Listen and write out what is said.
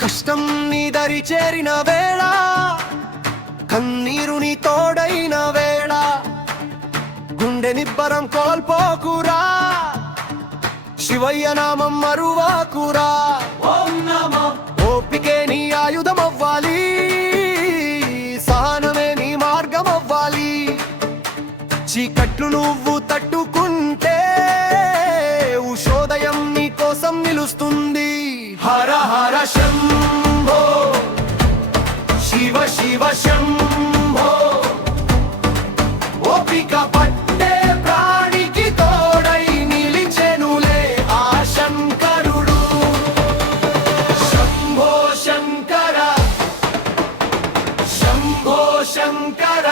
కష్టం నీ దరి చేరిన వేళ, కన్నీరు నీ తోడైన వేళ, గుండె నిబ్బరం కోల్పోకురా, శివయ్య నామం మరువాకురా. ఓం నమో ఓపికే నీ ఆయుధమవ్వాలి, సహనమే నీ మార్గమవ్వాలి. చీకట్లు నువ్వు తట్టుకుంటే ఉషోదయం నీ కోసం నిలుస్తుంది. హర హర శంభో, శివ శివ శంభో, ఓపిక పట్టే ప్రాణికి తోడై నిలిచెనులే ఆ శంకరుడు. శంభో శంకర, శంభో శంకర.